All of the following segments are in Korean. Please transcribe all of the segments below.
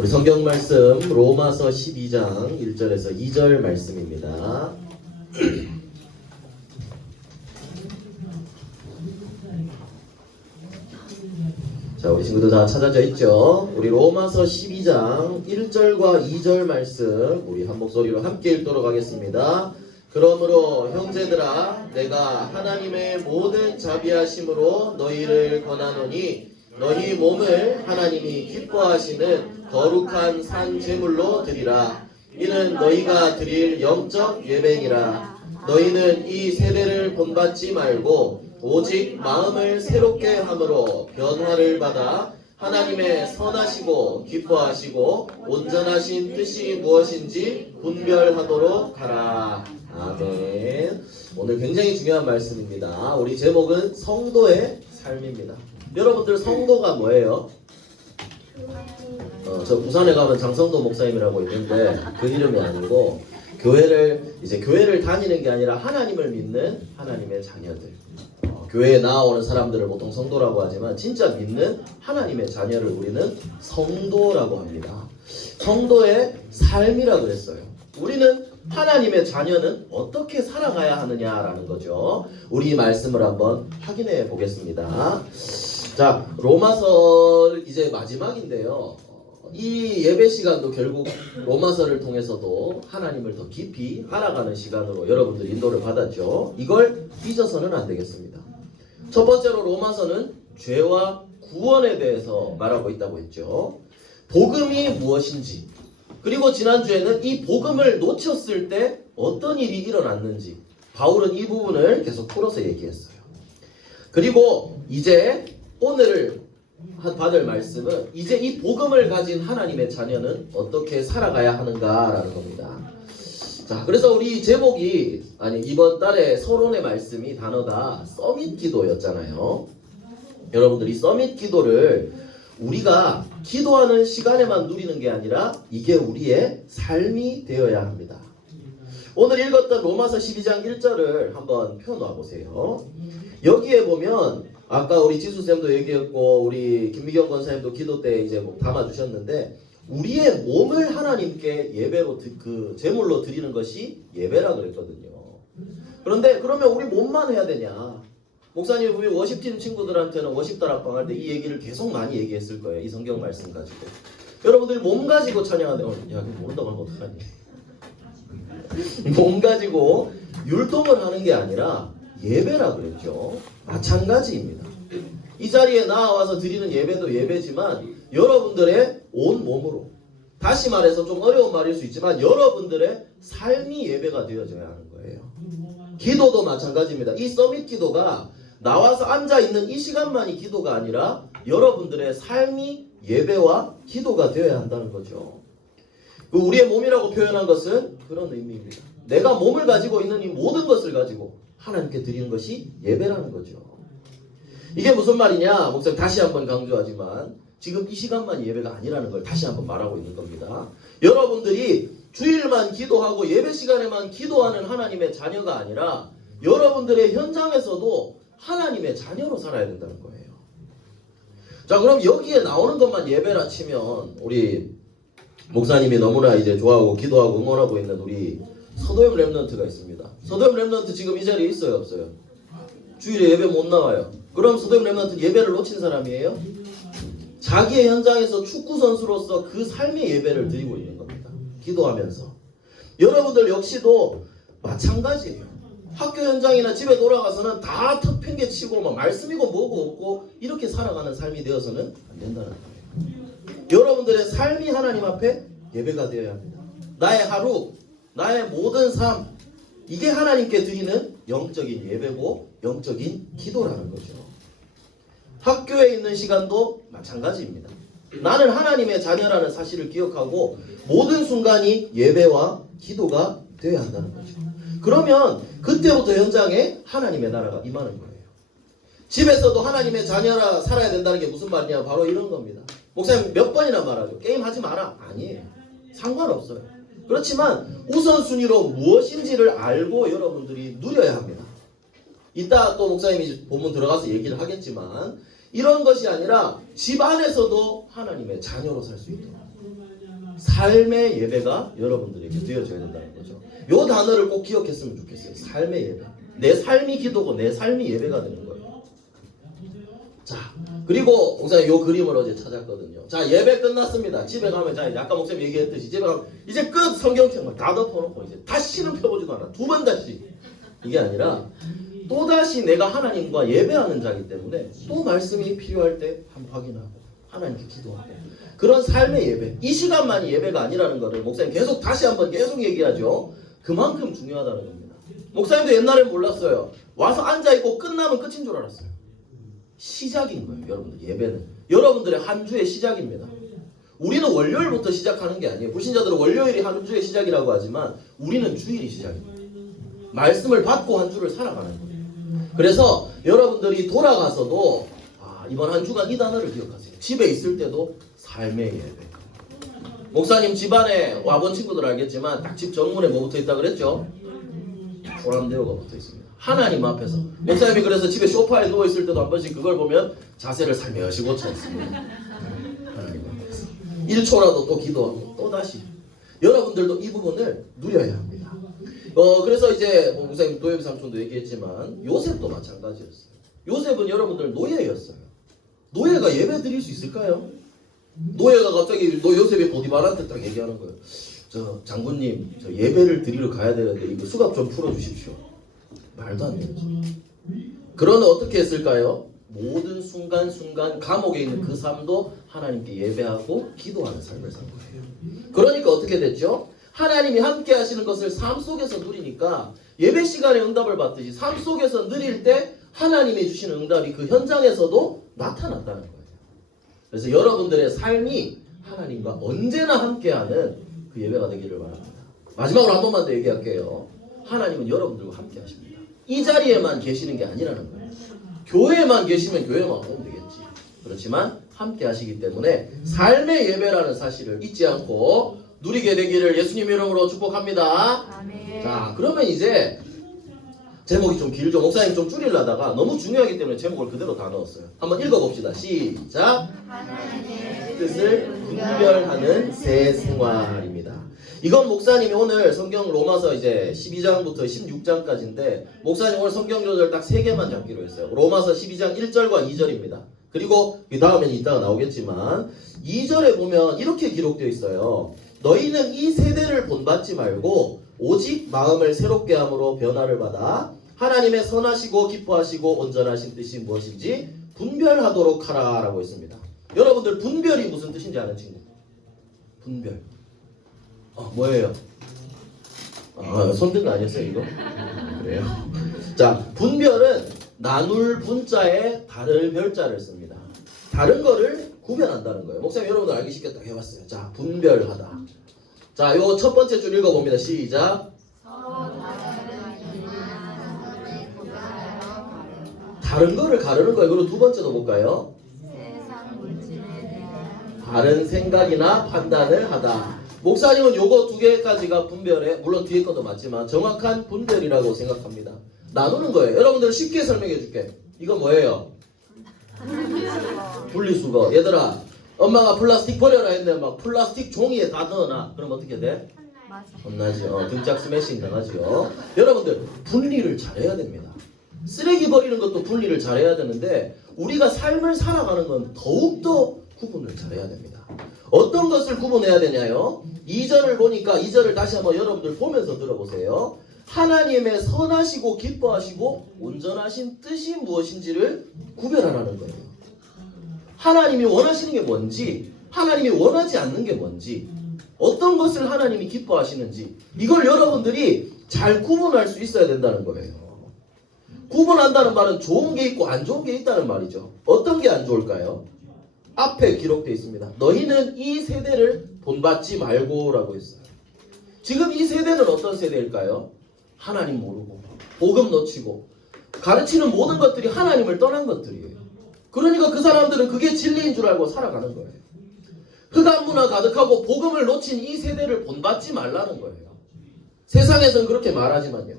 우리 성경 말씀 로마서 12장 1절에서 2절 말씀입니다. 자, 우리 친구들 다 찾아져 있죠? 우리 로마서 12장 1절과 2절 말씀 우리 한 목소리로 함께 읽도록 하겠습니다. 그러므로 형제들아, 내가 하나님의 모든 자비하심으로 너희를 권하노니 너희 몸을 하나님이 기뻐하시는 거룩한 산 제물로 드리라. 이는 너희가 드릴 영적 예배니라. 너희는 이 세대를 본받지 말고 오직 마음을 새롭게 함으로 변화를 받아 하나님의 선하시고 기뻐하시고 온전하신 뜻이 무엇인지 분별하도록 하라. 아멘. 오늘 굉장히 중요한 말씀입니다. 우리 제목은 성도의 삶입니다. 여러분들 성도가 뭐예요? 저 부산에 가면 장성도 목사님이라고 있는데 그 이름이 아니고 교회를 다니는 게 아니라 하나님을 믿는 하나님의 자녀들. 교회에 나오는 사람들을 보통 성도라고 하지만 진짜 믿는 하나님의 자녀를 우리는 성도라고 합니다. 성도의 삶이라 그랬어요. 우리는 하나님의 자녀는 어떻게 살아가야 하느냐라는 거죠. 우리 말씀을 한번 확인해 보겠습니다. 자, 로마서 이제 마지막인데요. 이 예배 시간도 결국 로마서를 통해서도 하나님을 더 깊이 알아가는 시간으로 여러분들 인도를 받았죠. 이걸 삐져서는 안 되겠습니다. 첫 번째로 로마서는 죄와 구원에 대해서 말하고 있다고 했죠. 복음이 무엇인지, 그리고 지난주에는 이 복음을 놓쳤을 때 어떤 일이 일어났는지 바울은 이 부분을 계속 풀어서 얘기했어요. 그리고 이제 오늘 받을 말씀은 이제 이 복음을 가진 하나님의 자녀는 어떻게 살아가야 하는가라는 겁니다. 자, 그래서 우리 제목이 이번 달에 서론의 말씀이 단어가 서밋 기도였잖아요. 여러분들이 서밋 기도를 우리가 기도하는 시간에만 누리는 게 아니라 이게 우리의 삶이 되어야 합니다. 오늘 읽었던 로마서 12장 1절을 한번 펴놓아 보세요. 여기에 보면 아까 우리 지수쌤도 얘기했고 우리 김미경 권사님도 기도 때 이제 담아주셨는데 우리의 몸을 하나님께 예배로 제물로 드리는 것이 예배라 그랬거든요. 그런데 그러면 우리 몸만 해야 되냐? 목사님이 우리 워십팀 친구들한테는 워십 다락방 할 때 이 얘기를 계속 많이 얘기했을 거예요. 이 성경 말씀 가지고. 여러분들이 몸 가지고 찬양하는데 야, 그거 모른다고 하면 어떡하니? 몸 가지고 율동을 하는 게 아니라 예배라 그랬죠. 마찬가지입니다. 이 자리에 나와서 드리는 예배도 예배지만 여러분들의 온 몸으로, 다시 말해서 좀 어려운 말일 수 있지만 여러분들의 삶이 예배가 되어져야 하는 거예요. 기도도 마찬가지입니다. 이 서밋 기도가 나와서 앉아있는 이 시간만이 기도가 아니라 여러분들의 삶이 예배와 기도가 되어야 한다는 거죠. 우리의 몸이라고 표현한 것은 그런 의미입니다. 내가 몸을 가지고 있는 이 모든 것을 가지고 하나님께 드리는 것이 예배라는 거죠. 이게 무슨 말이냐? 목사님 다시 한번 강조하지만 지금 이 시간만 예배가 아니라는 걸 다시 한번 말하고 있는 겁니다. 여러분들이 주일만 기도하고 예배 시간에만 기도하는 하나님의 자녀가 아니라 여러분들의 현장에서도 하나님의 자녀로 살아야 된다는 거예요. 자, 그럼 여기에 나오는 것만 예배라 치면 우리 목사님이 너무나 이제 좋아하고 기도하고 응원하고 있는 우리 서도엽 랩런트가 있습니다. 서도엽 랩런트 지금 이 자리에 있어요, 없어요? 주일에 예배 못 나와요. 그럼 서도엽 랩런트 예배를 놓친 사람이에요? 자기의 현장에서 축구 선수로서 그 삶의 예배를 드리고 있는 겁니다. 기도하면서. 여러분들 역시도 마찬가지예요. 학교 현장이나 집에 돌아가서는 다 턱 팽개치고 막 말씀이고 뭐고 없고 이렇게 살아가는 삶이 되어서는 안 된다는 거예요. 여러분들의 삶이 하나님 앞에 예배가 되어야 합니다. 나의 하루, 나의 모든 삶, 이게 하나님께 드리는 영적인 예배고 영적인 기도라는 거죠. 학교에 있는 시간도 마찬가지입니다. 나는 하나님의 자녀라는 사실을 기억하고 모든 순간이 예배와 기도가 되어야 한다는 거죠. 그러면 그때부터 현장에 하나님의 나라가 임하는 거예요. 집에서도 하나님의 자녀라 살아야 된다는 게 무슨 말이냐? 바로 이런 겁니다. 목사님 몇 번이나 말하죠. 게임 하지 마라. 아니에요. 상관없어요. 그렇지만 우선순위로 무엇인지를 알고 여러분들이 누려야 합니다. 이따 또 목사님이 본문 들어가서 얘기를 하겠지만 이런 것이 아니라 집 안에서도 하나님의 자녀로 살 수 있도록 삶의 예배가 여러분들에게 되어져야 된다는 거죠. 요 단어를 꼭 기억했으면 좋겠어요. 삶의 예배. 내 삶이 기도고 내 삶이 예배가 되는 거예요. 자, 그리고 목사님 요 그림을 어제 찾았거든요. 자, 예배 끝났습니다. 집에 가면, 자, 아까 목사님 얘기했듯이 집에 가면 이제 끝. 성경책만 다 덮어놓고 이제 다시는 펴보지도 않아. 두 번 다시. 이게 아니라 또다시 내가 하나님과 예배하는 자이기 때문에 또 말씀이 필요할 때 한번 확인하고 하나님께 기도하고 그런 삶의 예배. 이 시간만이 예배가 아니라는 것을 목사님 계속 다시 한번 계속 얘기하죠. 그만큼 중요하다는 겁니다. 목사님도 옛날엔 몰랐어요. 와서 앉아있고 끝나면 끝인 줄 알았어요. 시작인 거예요. 여러분들 예배는 여러분들의 한 주의 시작입니다. 우리는 월요일부터 시작하는 게 아니에요. 불신자들은 월요일이 한 주의 시작이라고 하지만 우리는 주일이 시작입니다. 말씀을 받고 한 주를 살아가는 거예요. 그래서 여러분들이 돌아가서도 이번 한 주간 이 단어를 기억하세요. 집에 있을 때도 삶의 예배. 목사님 집안에 와본 친구들 알겠지만 딱 집 정문에 뭐 붙어 있다 그랬죠? 포람대어가 붙어 있습니다. 하나님 앞에서. 목사님이 그래서 집에 소파에 누워 있을 때도 한 번씩 그걸 보면 자세를 살며시 고쳐 있습니다. 하나님 앞에서 1초라도 또 기도하고 또 다시. 여러분들도 이 부분을 누려야 합니다. 그래서 이제 목사님 노예비 삼촌도 얘기했지만 요셉도 마찬가지였어요. 요셉은 여러분들 노예였어요. 노예가 예배 드릴 수 있을까요? 노예가 갑자기 요셉이 보디발한테 딱 얘기하는 거예요. 저 장군님, 저 예배를 드리러 가야 되는데 이거 수갑 좀 풀어주십시오. 말도 안 되죠. 그러나 어떻게 했을까요? 모든 순간순간 감옥에 있는 그 삶도 하나님께 예배하고 기도하는 삶을 산 거예요. 그러니까 어떻게 됐죠? 하나님이 함께 하시는 것을 삶 속에서 누리니까 예배 시간에 응답을 받듯이 삶 속에서 누릴 때 하나님이 주시는 응답이 그 현장에서도 나타났다는 거예요. 그래서 여러분들의 삶이 하나님과 언제나 함께하는 그 예배가 되기를 바랍니다. 마지막으로 한 번만 더 얘기할게요. 하나님은 여러분들과 함께 하십니다. 이 자리에만 계시는 게 아니라는 거예요. 교회에만 계시면 교회만 오면 되겠지. 그렇지만 함께 하시기 때문에 삶의 예배라는 사실을 잊지 않고 누리게 되기를 예수님 이름으로 축복합니다. 아멘. 자, 그러면 이제 제목이 좀 길죠. 목사님 좀 줄이려다가 너무 중요하기 때문에 제목을 그대로 다 넣었어요. 한번 읽어봅시다. 시작. 하나님의 뜻을 분별하는 새 생활입니다. 이건 목사님이 오늘 성경 로마서 이제 12장부터 16장까지인데 목사님 오늘 성경 조절 딱 3개만 잡기로 했어요. 로마서 12장 1절과 2절입니다. 그리고 그 다음에는 이따가 나오겠지만 2절에 보면 이렇게 기록되어 있어요. 너희는 이 세대를 본받지 말고 오직 마음을 새롭게 함으로 변화를 받아 하나님의 선하시고 기뻐하시고 온전하신 뜻이 무엇인지 분별하도록 하라 라고 했습니다. 여러분들 분별이 무슨 뜻인지 아는 친구? 분별. 뭐예요? 손든 거 아니었어요 이거? 그래요? 자, 분별은 나눌 분자에 다를 별자를 씁니다. 다른 거를 구별한다는 거예요. 목사님 여러분들 알기 쉽게 딱 해봤어요. 자, 분별하다. 자, 요 첫 번째 줄 읽어봅니다. 시작. 다른 거를 가르는 거예요. 그리고 두 번째도 볼까요? 세상 물질에 대한 다른 생각이나 판단을 하다. 목사님은 요거 두 개까지가 분별에, 물론 뒤에 것도 맞지만 정확한 분별이라고 생각합니다. 나누는 거예요. 여러분들 쉽게 설명해 줄게. 이거 뭐예요? 분리수거. 얘들아, 엄마가 플라스틱 버려라 했는데 막 플라스틱 종이에 다 넣어놔. 그럼 어떻게 돼? 혼나죠. 등짝 스매싱 당하죠. 여러분들 분리를 잘해야 됩니다. 쓰레기 버리는 것도 분리를 잘해야 되는데 우리가 삶을 살아가는 건 더욱더 구분을 잘해야 됩니다. 어떤 것을 구분해야 되냐요? 2절을 보니까 2절을 다시 한번 여러분들 보면서 들어보세요. 하나님의 선하시고 기뻐하시고 온전하신 뜻이 무엇인지를 구별하라는 거예요. 하나님이 원하시는 게 뭔지, 하나님이 원하지 않는 게 뭔지, 어떤 것을 하나님이 기뻐하시는지 이걸 여러분들이 잘 구분할 수 있어야 된다는 거예요. 구분한다는 말은 좋은 게 있고 안 좋은 게 있다는 말이죠. 어떤 게 안 좋을까요? 앞에 기록되어 있습니다. 너희는 이 세대를 본받지 말고 라고 했어요. 지금 이 세대는 어떤 세대일까요? 하나님 모르고 복음 놓치고 가르치는 모든 것들이 하나님을 떠난 것들이에요. 그러니까 그 사람들은 그게 진리인 줄 알고 살아가는 거예요. 흑암 문화 가득하고 복음을 놓친 이 세대를 본받지 말라는 거예요. 세상에서는 그렇게 말하지만요.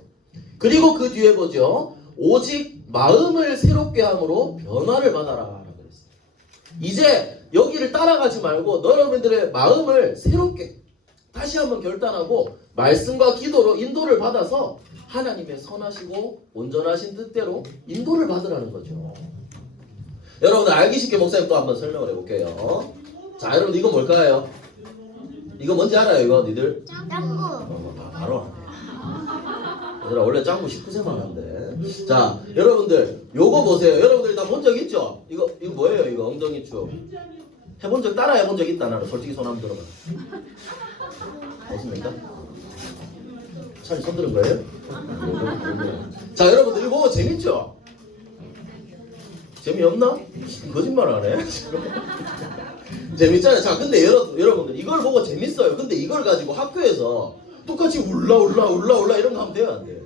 그리고 그 뒤에 보죠. 오직 마음을 새롭게 함으로 변화를 받아라 라고 그랬어요. 이제 여기를 따라가지 말고 여러분들의 마음을 새롭게 다시 한번 결단하고 말씀과 기도로 인도를 받아서 하나님의 선하시고 온전하신 뜻대로 인도를 받으라는 거죠. 여러분들 알기 쉽게 목사님 또 한번 설명을 해볼게요. 자, 여러분 이거 뭘까요? 이거 뭔지 알아요? 이거 니들? 짱구. 바로 하네. 얘들아 원래 짱구 19세만 한데. 자, 여러분들 요거 보세요. 여러분들 다 본 적 있죠? 이거 뭐예요? 이거 엉덩이 축. 해본 적 따라 해본 적 있다 나는 솔직히 손 한번 들어봐. 없습니까? 차라리 손 들은 거예요? 자, 여러분들 이거 보고 재밌죠? 재미없나? 거짓말 안 해? 재밌잖아요. 자, 근데 여러분들 이걸 보고 재밌어요. 근데 이걸 가지고 학교에서 똑같이 울라 이런 거 하면 돼요, 안 돼요?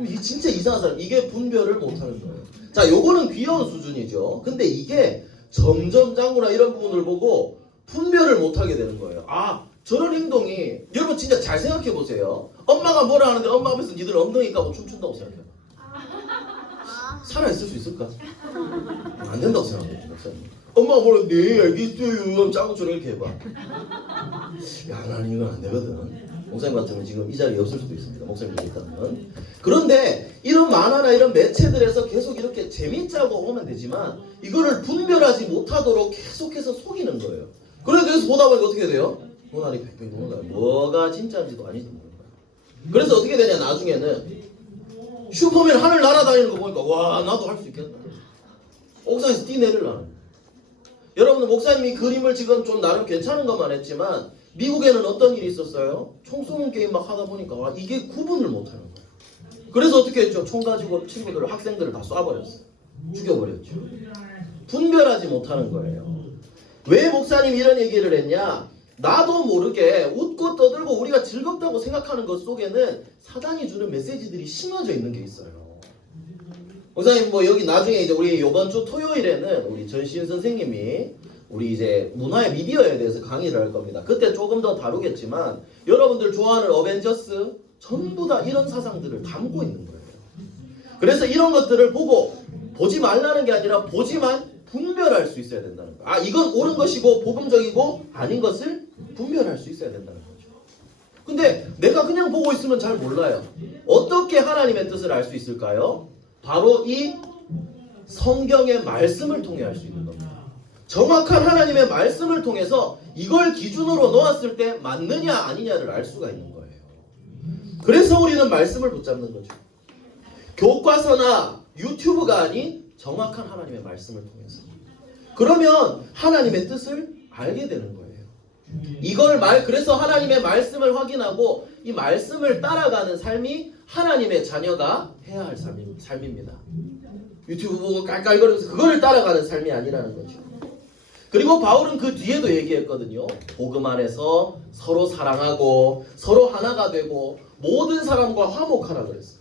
이 진짜 이상한 사람. 이게 분별을 못하는 거예요. 자, 요거는 귀여운 수준이죠. 근데 이게 점점 짱구나 이런 부분을 보고 분별을 못하게 되는 거예요. 아, 저런 행동이 여러분 진짜 잘 생각해 보세요. 엄마가 뭐라 하는데 엄마 앞에서 니들 엉덩이 까고 춤춘다고 생각해요. 살아있을 수 있을까? 안 된다고 생각해요. 엄마가 뭐라 네 알겠어요 짱구처럼 이렇게 해봐. 야, 나는 이건 안 되거든. 목사님 같으면 지금 이 자리에 없을 수도 있습니다. 목사님이 있다면. 그런데 이런 만화나 이런 매체들에서 계속 이렇게 재밌자고 오면 되지만 이거를 분별하지 못하도록 계속해서 속이는 거예요. 그래서 보다 보니까 어떻게 돼요? 눈알이 팩팩 도는 거야. 뭐가 진짜인지도 아닌지 모르는 거야. 그래서 어떻게 되냐 나중에는 슈퍼맨 하늘 날아다니는 거 보니까 와 나도 할 수 있겠다. 옥상에서 뛰내리려는. 여러분들 목사님이 그림을 지금 좀 나름 괜찮은 것만 했지만 미국에는 어떤 일이 있었어요? 총 쏘는 게임 막 하다 보니까 와 이게 구분을 못하는 거예요. 그래서 어떻게 했죠? 총 가지고 친구들을 학생들을 다 쏴버렸어요. 죽여버렸죠. 분별하지 못하는 거예요. 왜 목사님이 이런 얘기를 했냐? 나도 모르게 웃고 떠들고 우리가 즐겁다고 생각하는 것 속에는 사단이 주는 메시지들이 심어져 있는 게 있어요. 목사님 뭐 여기 나중에 이제 우리 이번 주 토요일에는 우리 전시인 선생님이 우리 이제 문화의 미디어에 대해서 강의를 할 겁니다. 그때 조금 더 다루겠지만 여러분들 좋아하는 어벤져스 전부 다 이런 사상들을 담고 있는 거예요. 그래서 이런 것들을 보고 보지 말라는 게 아니라 보지만 분별할 수 있어야 된다는 거예요. 아 이건 옳은 것이고 복음적이고 아닌 것을 분별할 수 있어야 된다는 거죠. 근데 내가 그냥 보고 있으면 잘 몰라요. 어떻게 하나님의 뜻을 알 수 있을까요? 바로 이 성경의 말씀을 통해 알 수 있는 겁니다. 정확한 하나님의 말씀을 통해서 이걸 기준으로 놓았을 때 맞느냐 아니냐를 알 수가 있는 거예요. 그래서 우리는 말씀을 붙잡는 거죠. 교과서나 유튜브가 아닌 정확한 하나님의 말씀을 통해서. 그러면 하나님의 뜻을 알게 되는 거예요. 그래서 하나님의 말씀을 확인하고 이 말씀을 따라가는 삶이 하나님의 자녀가 해야 할 삶입니다. 유튜브 보고 깔깔거리면서 그거를 따라가는 삶이 아니라는 거죠. 그리고 바울은 그 뒤에도 얘기했거든요. 복음 안에서 서로 사랑하고 서로 하나가 되고 모든 사람과 화목하라 그랬어요.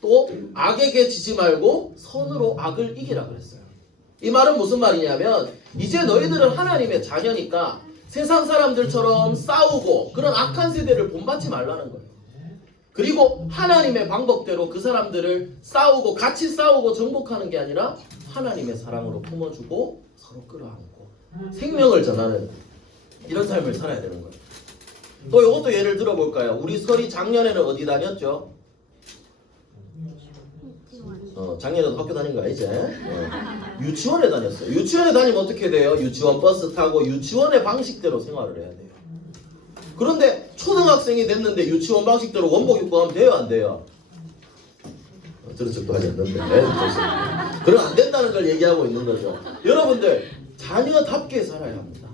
또 악에게 지지 말고 선으로 악을 이기라 그랬어요. 이 말은 무슨 말이냐면 이제 너희들은 하나님의 자녀니까 세상 사람들처럼 싸우고 그런 악한 세대를 본받지 말라는 거예요. 그리고 하나님의 방법대로 그 사람들을 싸우고 같이 싸우고 정복하는 게 아니라 하나님의 사랑으로 품어주고 서로 끌어안고 생명을 전하는 이런 삶을 살아야 되는 거예요. 또 이것도 예를 들어볼까요? 우리 설이 작년에는 어디 다녔죠? 작년에도 학교 다닌 거 아니지? 유치원에 다녔어요. 유치원에 다니면 어떻게 돼요? 유치원 버스 타고 유치원의 방식대로 생활을 해야 돼요. 그런데 초등학생이 됐는데 유치원 방식대로 원복 입고 하면 돼요? 안 돼요? 들은 척도 하지 않는데 그럼 안 된다는 걸 얘기하고 있는 거죠. 여러분들 자녀답게 살아야 합니다.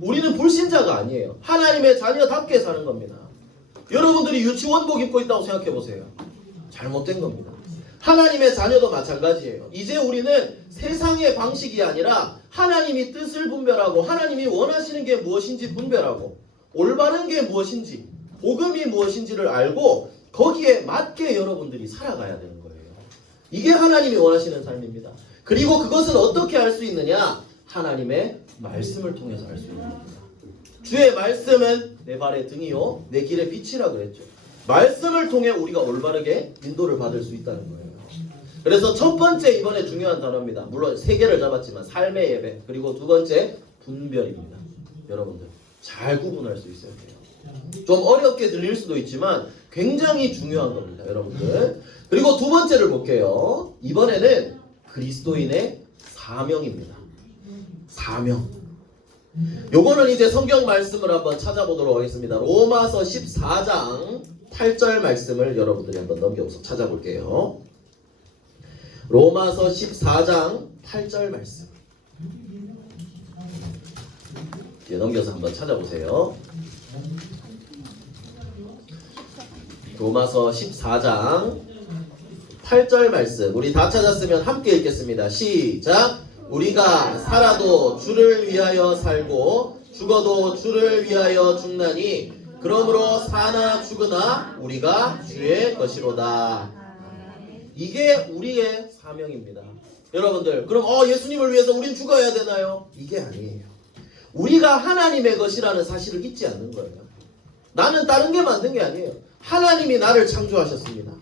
우리는 불신자가 아니에요. 하나님의 자녀답게 사는 겁니다. 여러분들이 유치원복 입고 있다고 생각해 보세요. 잘못된 겁니다. 하나님의 자녀도 마찬가지예요. 이제 우리는 세상의 방식이 아니라 하나님이 뜻을 분별하고 하나님이 원하시는 게 무엇인지 분별하고 올바른 게 무엇인지 복음이 무엇인지를 알고 거기에 맞게 여러분들이 살아가야 되는 거예요. 이게 하나님이 원하시는 삶입니다. 그리고 그것은 어떻게 할 수 있느냐? 하나님의 말씀을 통해서 할 수 있는 겁니다. 주의 말씀은 내 발의 등이요 내 길의 빛이라 그랬죠. 말씀을 통해 우리가 올바르게 인도를 받을 수 있다는 거예요. 그래서 첫 번째 이번에 중요한 단어입니다. 물론 세 개를 잡았지만 삶의 예배, 그리고 두 번째 분별입니다. 여러분들 잘 구분할 수 있어야 돼요. 좀 어렵게 들릴 수도 있지만 굉장히 중요한 겁니다, 여러분들. 그리고 두 번째를 볼게요. 이번에는 그리스도인의 사명입니다. 사명. 요거는 이제 성경 말씀을 한번 찾아보도록 하겠습니다. 로마서 14장 8절 말씀을 여러분들이 한번 넘겨서 찾아볼게요. 로마서 14장 8절 말씀. 뒤에 넘겨서 한번 찾아보세요. 로마서 14장 8절 말씀. 우리 다 찾았으면 함께 읽겠습니다. 시작. 우리가 살아도 주를 위하여 살고 죽어도 주를 위하여 죽나니 그러므로 사나 죽으나 우리가 주의 것이로다. 이게 우리의 사명입니다. 여러분들, 그럼 예수님을 위해서 우린 죽어야 되나요? 이게 아니에요. 우리가 하나님의 것이라는 사실을 잊지 않는 거예요. 나는 다른 게 만든 게 아니에요. 하나님이 나를 창조하셨습니다.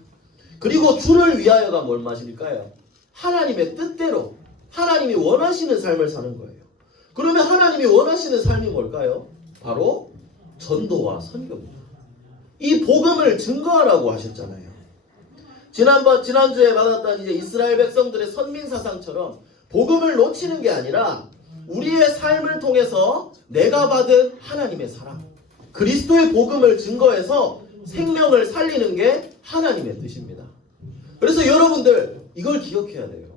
그리고 주를 위하여가 뭘 마실까요? 하나님의 뜻대로 하나님이 원하시는 삶을 사는 거예요. 그러면 하나님이 원하시는 삶이 뭘까요? 바로 전도와 선교입니다. 이 복음을 증거하라고 하셨잖아요. 지난주에 받았던 이제 이스라엘 백성들의 선민사상처럼 복음을 놓치는 게 아니라 우리의 삶을 통해서 내가 받은 하나님의 사랑, 그리스도의 복음을 증거해서 생명을 살리는 게 하나님의 뜻입니다. 그래서 여러분들 이걸 기억해야 돼요.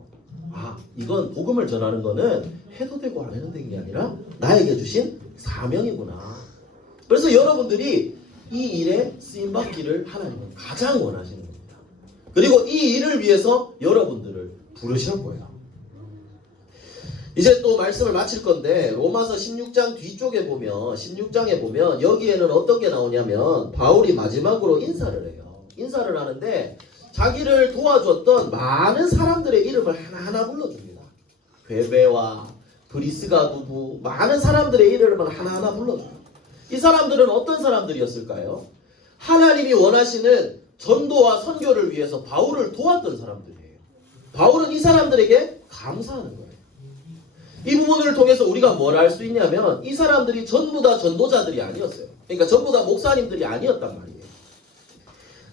이건 복음을 전하는 거는 해도 되고 안 해도 되는 게 아니라 나에게 주신 사명이구나. 그래서 여러분들이 이 일에 쓰임받기를 하나님은 가장 원하시는 겁니다. 그리고 이 일을 위해서 여러분들을 부르셨고요. 이제 또 말씀을 마칠 건데 로마서 16장 뒤쪽에 보면 16장에 보면 여기에는 어떤 게 나오냐면 바울이 마지막으로 인사를 해요. 인사를 하는데 자기를 도와줬던 많은 사람들의 이름을 하나하나 불러줍니다. 베베와 브리스가 부부, 많은 사람들의 이름을 하나하나 불러줘요. 이 사람들은 어떤 사람들이었을까요? 하나님이 원하시는 전도와 선교를 위해서 바울을 도왔던 사람들이에요. 바울은 이 사람들에게 감사하는 거예요. 이 부분을 통해서 우리가 뭘 알 수 있냐면 이 사람들이 전부 다 전도자들이 아니었어요. 그러니까 전부 다 목사님들이 아니었단 말이에요.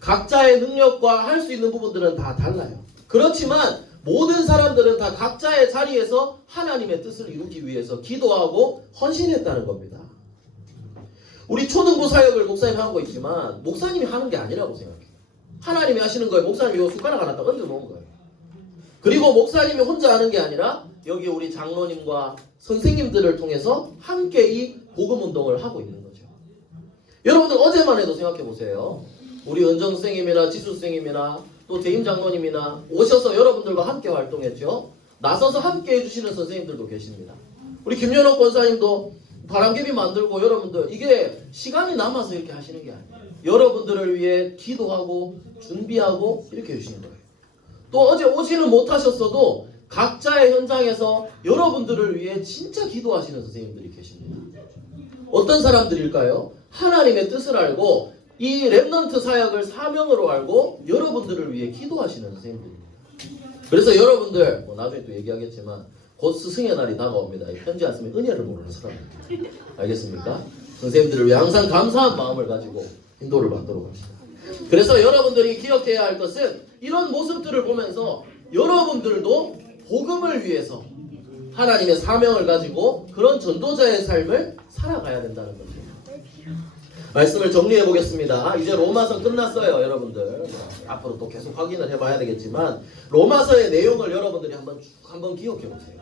각자의 능력과 할 수 있는 부분들은 다 달라요. 그렇지만 모든 사람들은 다 각자의 자리에서 하나님의 뜻을 이루기 위해서 기도하고 헌신했다는 겁니다. 우리 초등부 사역을 목사님이 하고 있지만 목사님이 하는 게 아니라고 생각해요. 하나님이 하시는 거예요. 목사님이 요 숟가락 하나 딱 얹어 놓은 거예요. 그리고 목사님이 혼자 하는 게 아니라 여기 우리 장로님과 선생님들을 통해서 함께 이 복음 운동을 하고 있는 거죠. 여러분들 어제만 해도 생각해 보세요. 우리 은정 선생님이나 지수 선생님이나 또 대임 장로님이나 오셔서 여러분들과 함께 활동했죠. 나서서 함께 해주시는 선생님들도 계십니다. 우리 김연옥 권사님도 바람개비 만들고 여러분들 이게 시간이 남아서 이렇게 하시는 게 아니에요. 여러분들을 위해 기도하고 준비하고 이렇게 해주시는 거예요. 또 어제 오지는 못하셨어도 각자의 현장에서 여러분들을 위해 진짜 기도하시는 선생님들이 계십니다. 어떤 사람들일까요? 하나님의 뜻을 알고 이 랩넌트 사역을 사명으로 알고 여러분들을 위해 기도하시는 선생님들입니다. 그래서 여러분들 나중에 또 얘기하겠지만 곧 스승의 날이 다가옵니다. 편지 안 쓰면 은혜를 모르는 사람입니다. 알겠습니까? 선생님들을 위해 항상 감사한 마음을 가지고 인도를 받도록 합시다. 그래서 여러분들이 기억해야 할 것은 이런 모습들을 보면서 여러분들도 복음을 위해서 하나님의 사명을 가지고 그런 전도자의 삶을 살아가야 된다는 거죠. 말씀을 정리해 보겠습니다. 이제 로마서 끝났어요, 여러분들. 앞으로 또 계속 확인을 해봐야 되겠지만 로마서의 내용을 여러분들이 한번 기억해 보세요.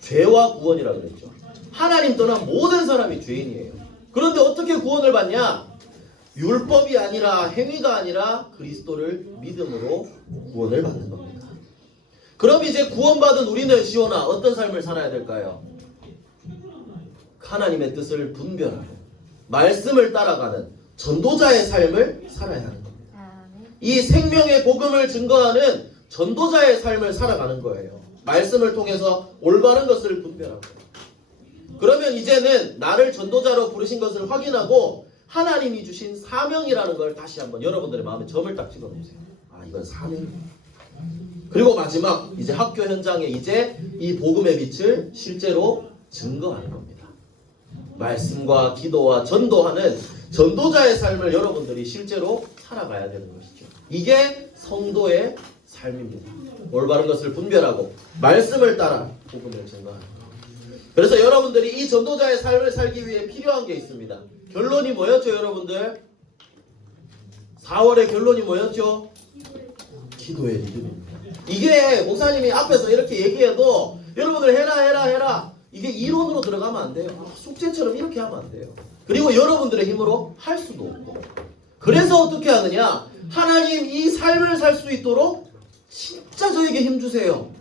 죄와 구원이라 그랬죠. 하나님 떠난 모든 사람이 죄인이에요. 그런데 어떻게 구원을 받냐? 율법이 아니라 행위가 아니라 그리스도를 믿음으로 구원을 받는 겁니다. 그럼 이제 구원받은 우리는 시온아 어떤 삶을 살아야 될까요? 하나님의 뜻을 분별하고 말씀을 따라가는 전도자의 삶을 살아야 하는 겁니다. 이 생명의 복음을 증거하는 전도자의 삶을 살아가는 거예요. 말씀을 통해서 올바른 것을 분별하고. 그러면 이제는 나를 전도자로 부르신 것을 확인하고 하나님이 주신 사명이라는 걸 다시 한번 여러분들의 마음에 점을 딱 찍어놓으세요. 이건 사명입니다. 그리고 마지막 이제 학교 현장에 이제 이 복음의 빛을 실제로 증거하는 겁니다. 말씀과 기도와 전도하는 전도자의 삶을 여러분들이 실제로 살아가야 되는 것이죠. 이게 성도의 삶입니다. 올바른 것을 분별하고 말씀을 따라 복음을 증거하는 것. 그래서 여러분들이 이 전도자의 삶을 살기 위해 필요한 게 있습니다. 결론이 뭐였죠, 여러분들? 4월의 결론이 뭐였죠? 기도의 리듬입니다. 이게 목사님이 앞에서 이렇게 얘기해도 여러분들 해라 이게 이론으로 들어가면 안 돼요. 숙제처럼 이렇게 하면 안 돼요. 그리고 여러분들의 힘으로 할 수도 없고. 그래서 어떻게 하느냐? 하나님 이 삶을 살 수 있도록 진짜 저에게 힘 주세요.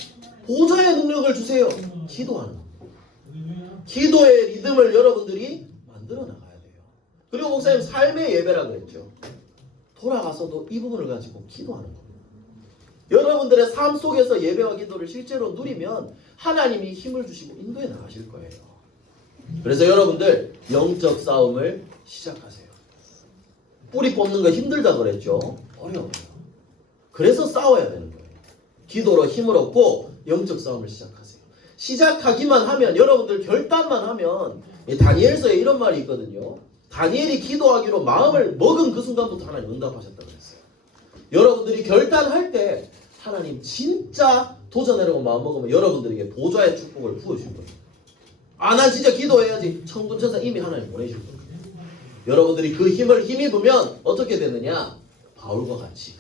보좌의 능력을 주세요. 기도하는 거. 기도의 리듬을 여러분들이 만들어 나가야 돼요. 그리고 목사님 삶의 예배라 그랬죠. 돌아가서도 이 부분을 가지고 기도하는 겁니다. 여러분들의 삶 속에서 예배와 기도를 실제로 누리면 하나님이 힘을 주시고 인도해 나가실 거예요. 그래서 여러분들 영적 싸움을 시작하세요. 뿌리 뽑는 거 힘들다 그랬죠. 어려워요. 그래서 싸워야 되는 거예요. 기도로 힘을 얻고 영적 싸움을 시작하세요. 시작하기만 하면 여러분들 결단만 하면 다니엘서에 이런 말이 있거든요. 다니엘이 기도하기로 마음을 먹은 그 순간부터 하나님 응답하셨다고 그랬어요. 여러분들이 결단할 때 하나님 진짜 도전하려고 마음먹으면 여러분들에게 보좌의 축복을 부어주실 거예요. 아, 난 진짜 기도해야지. 천군천사 이미 하나님 보내실 거예요. 여러분들이 그 힘을 힘입으면 어떻게 되느냐? 바울과 같이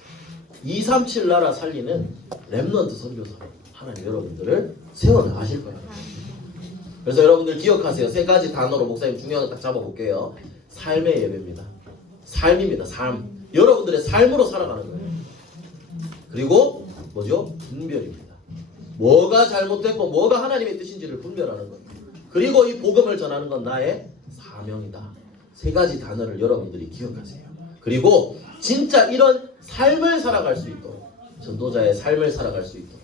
237 나라 살리는 렘넌트 선교사로 하나님 여러분들을 세워나가실 거예요. 그래서 여러분들 기억하세요. 세 가지 단어로 목사님 중요한 거 딱 잡아볼게요. 삶의 예배입니다. 삶입니다. 삶. 여러분들의 삶으로 살아가는 거예요. 그리고 뭐죠? 분별입니다. 뭐가 잘못됐고 뭐가 하나님의 뜻인지를 분별하는 거예요. 그리고 이 복음을 전하는 건 나의 사명이다. 세 가지 단어를 여러분들이 기억하세요. 그리고 진짜 이런 삶을 살아갈 수 있도록, 전도자의 삶을 살아갈 수 있도록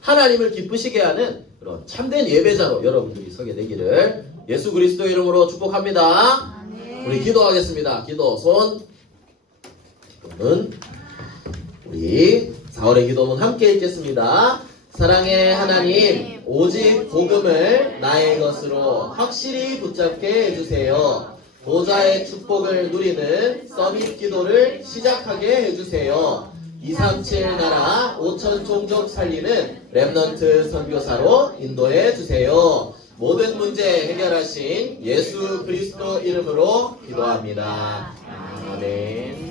하나님을 기쁘시게 하는 그런 참된 예배자로 여러분들이 서게 되기를 예수 그리스도 이름으로 축복합니다. 우리 기도하겠습니다. 기도 손. 지금은 우리 4월의 기도문 함께 읽겠습니다. 사랑의 하나님, 오직 복음을 나의 것으로 확실히 붙잡게 해주세요. 보좌의 축복을 누리는 서밋 기도를 시작하게 해주세요. 237 나라 5천 종족 살리는 렘넌트 선교사로 인도해 주세요. 모든 문제 해결하신 예수 그리스도 이름으로 기도합니다. 아멘.